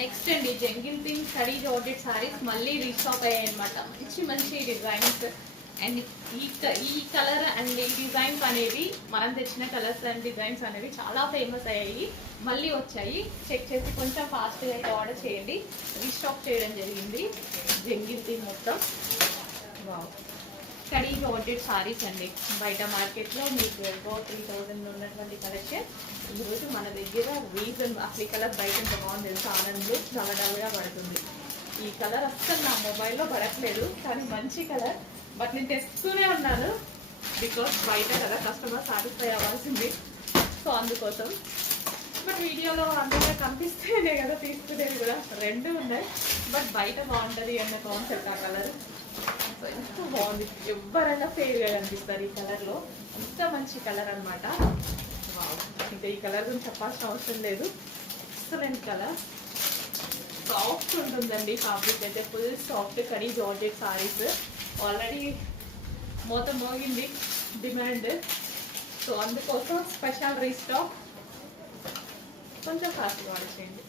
Next అండి jungle thing study georgette saris మళ్ళీ restock అయ్యాయి అనమాట. మంచి మంచి డిజైన్స్ అండ్ ఈ కలర్ అండ్ ఈ డిజైన్స్ అనేవి మనం తెచ్చిన కలర్స్ అండ్ డిజైన్స్ అనేవి చాలా ఫేమస్ అయ్యాయి, మళ్ళీ వచ్చాయి. చెక్ చేసి కొంచెం ఫాస్ట్గా అయితే ఆర్డర్ చేయండి. రీస్టాక్ చేయడం జరిగింది జంగిల్ థింగ్ మొత్తం. వావ్, స్టడీ జార్జెట్ సారీస్ అండి. బయట మార్కెట్లో మీకు 3000 ఉన్నటువంటి కలెక్షన్ ఈరోజు మన దగ్గర రీజన్. అసలు ఈ కలర్ బయట ఎంత బాగుంది తెలుసు, ఆనంద్లో చాలా డల్గా పడుతుంది. ఈ కలర్ అస్సలు నా మొబైల్లో పడట్లేదు, కానీ మంచి కలర్. బట్ నేను తెస్తూనే ఉన్నాను బికాస్ బయట కదా కస్టమర్ సాటిస్ఫై అవ్వాల్సింది, సో అందుకోసం. బట్ వీడియోలో అంతగా కనిపిస్తేనే కదా తీసుకునేది కూడా. రెండు ఉన్నాయి, బట్ బయట బాగుంటుంది అన్న కాన్సెప్ట్ ఆ కలర్. సో ఎంత బాగుంది, ఎవరైనా ఫేర్గా కనిపిస్తారు ఈ కలర్లో. ఎంత మంచి కలర్ అనమాట. ఇంకా ఈ కలర్ గురించి చెప్పాల్సిన అవసరం లేదు. ఎక్సలెంట్ కలర్, సాఫ్ట్ ఉంటుందండి ఫ్యాబ్రిక్ అయితే. Full soft khadi georgette saris. Already మొత్తం మోగింది డిమాండ్, సో అందుకోసం స్పెషల్ రీస్టాక్. కొంచెం ఫాస్ట్గా ఆర్డర్ చేయండి.